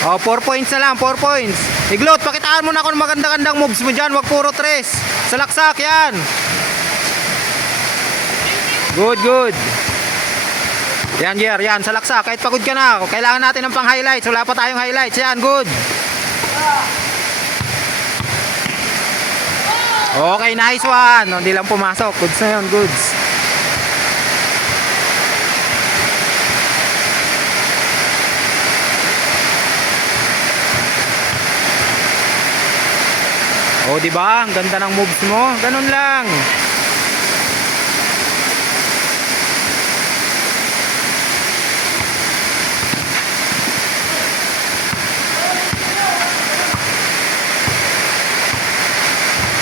Oh, 4 points na lang, 4 points. Iglot, pakitaan mo na kung maganda-gandang moves mo dyan. Wag puro tres. Salaksak, yan. Good, good. Yan, Jer, yan, salaksak. Kahit pagod ka na, kailangan natin ng pang-highlights. Wala pa tayong highlights. Yan, good. Okay, nice one. Hindi lang pumasok. Goods na yun, goods. Oh, di ba? Ang ganda ng moves mo. Ganun lang.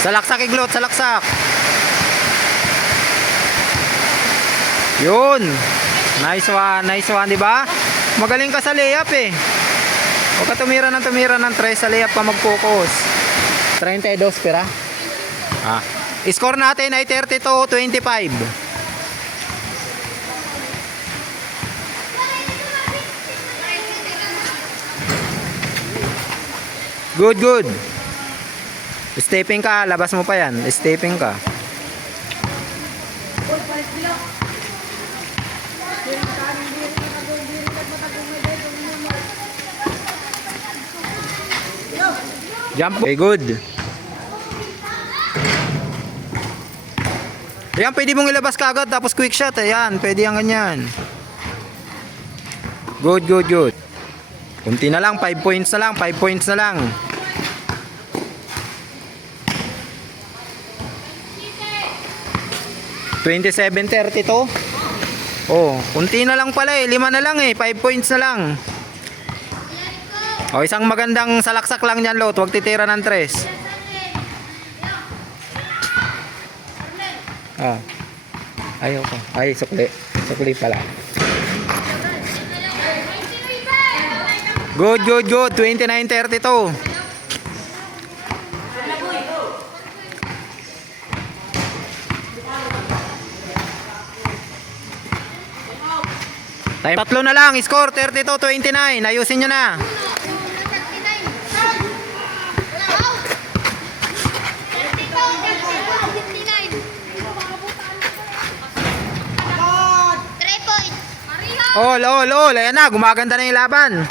Salaksak, Iglot, salaksak. Yun. Nice one, di ba? Magaling ka sa layup eh. Huwag ka tumira ng tres sa layup ka mag-focus. 32 pera. Score natin ay 32-25. Good, good. Stepping ka, labas mo pa yan. Stepping ka. Jump. Okay, good. Ayan, pwede mong ilabas kagad tapos quick shot. Ayan, pwede yung ganyan. Good, good, good. Kunti na lang, 5 points na lang, 5 points na lang. $27-32. Oh, kunti na lang pala eh. 5 na lang eh, 5 points na lang. O, isang magandang salaksak lang dyan, Lot. Huwag titira ng tres. Ayaw ko. Ay, sukli. Sukli pala. Good, good, good. 29-32. Time. Tatlo na lang. Score 32-29. Ayusin nyo na. All. Ayan na, gumaganda na yung laban.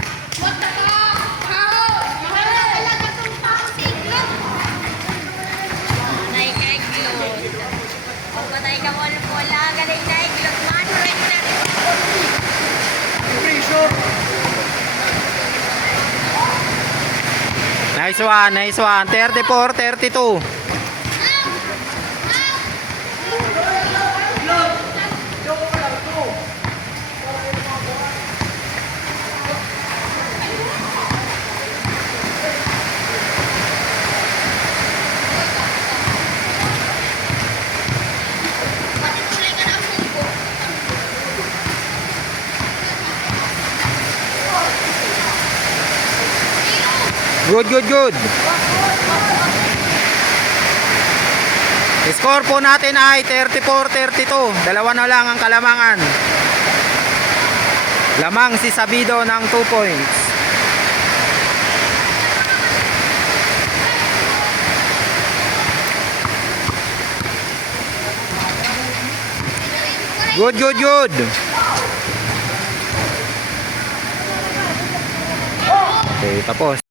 Nice one. 34-32. Good. Score po natin ay 34-32. Dalawa na lang ang kalamangan. Lamang si Sabido ng 2 points. Good. Okay, tapos.